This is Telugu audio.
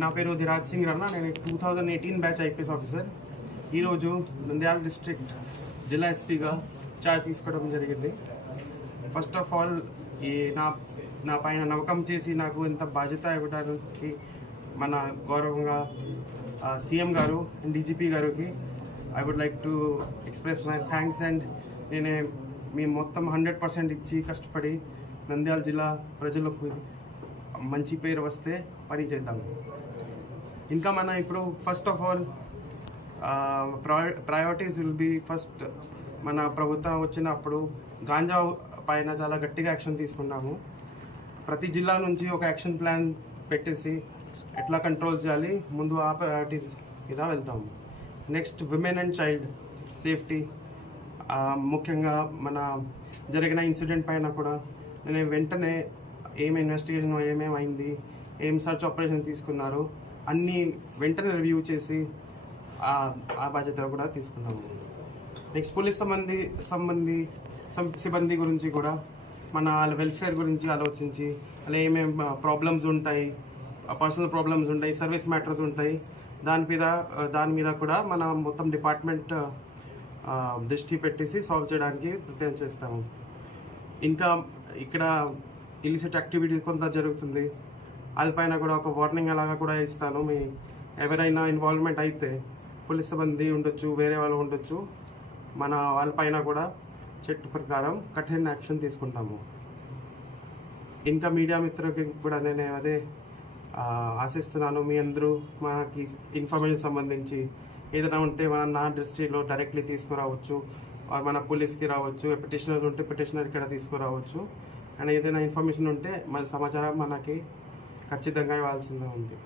నా పేరు ధిరాజ్ సింగ్ రన్నా నేను two thousand eighteen batch IPS officer ఈరోజు నంద్యాల డిస్ట్రిక్ట్ జిల్లా ఎస్పీగా చార్జ్ తీసుకోవడం జరిగింది. ఫస్ట్ ఆఫ్ ఆల్ ఈ నా నా పైన నమ్మకం చేసి నాకు ఇంత బాధ్యత ఇవ్వడానికి మన గౌరవంగా సీఎం గారు అండ్ డీజీపీ గారికి I would like to express my thanks and నేనే మీ మొత్తం హండ్రెడ్ పర్సెంట్ ఇచ్చి కష్టపడి నంద్యాల జిల్లా ప్రజలకు మంచి పేరు వస్తే పని చేద్దాము ఇంకా మన ఇప్పుడు first of all priorities will be first మన ప్రభుత్వం వచ్చినప్పుడు గాంజా పైన చాలా గట్టిగా యాక్షన్ తీసుకున్నాము. ప్రతి జిల్లా నుంచి ఒక యాక్షన్ ప్లాన్ పెట్టేసి ఎట్లా కంట్రోల్ చేయాలి ముందు ఆ ప్రయారిటీస్ మీద వెళ్తాము next women and child safety ముఖ్యంగా మన జరిగిన ఇన్సిడెంట్ పైన కూడా నేను వెంటనే ఏం ఇన్వెస్టిగేషన్ ఏమేమి అయింది ఏం సర్చ్ ఆపరేషన్ తీసుకున్నారు అన్నీ వెంటనే రివ్యూ చేసి ఆ- ఆ బాధ్యత కూడా తీసుకున్నాము. నెక్స్ట్ పోలీస్ సంబంధి సంబంధి సం- సిబ్బంది గురించి కూడా మన వాళ్ళ వెల్ఫేర్ గురించి ఆలోచించి అలా ఏమేమి ప్రాబ్లమ్స్ ఉంటాయి పర్సనల్ ప్రాబ్లమ్స్ ఉంటాయి సర్వీస్ మ్యాటర్స్ ఉంటాయి దాని మీద దాని మీద కూడా మన మొత్తం డిపార్ట్మెంట్ దృష్టి పెట్టేసి సాల్వ్ చేయడానికి ప్రయత్నం చేస్తాము. ఇంకా ఇక్కడ ఇలిసిట్ యాక్టివిటీ కొంత జరుగుతుంది. వాళ్ళపైన కూడా ఒక వార్నింగ్ అలాగా కూడా ఇస్తాను. మీ ఎవరైనా ఇన్వాల్వ్మెంట్ అయితే పోలీస్ సిబ్బంది ఉండొచ్చు వేరే వాళ్ళు ఉండొచ్చు. మన వాళ్ళపైన కూడా చెట్టు ప్రకారం కఠిన యాక్షన్ తీసుకుంటాము. ఇంకా మీడియా మిత్రులకి కూడా నేను అదే ఆశిస్తున్నాను. మీ అందరూ మనకి ఇన్ఫర్మేషన్ సంబంధించి ఏదైనా ఉంటే మనం నా దృష్టిలో డైరెక్ట్లీ తీసుకురావచ్చు. మన పోలీస్కి రావచ్చు. పిటిషనర్స్ ఉంటే పిటిషనర్ ఇక్కడ తీసుకురావచ్చు. అండ్ ఏదైనా ఇన్ఫర్మేషన్ ఉంటే మన సమాచారం మనకి ఖచ్చితంగా ఇవ్వాల్సిందే ఉంది.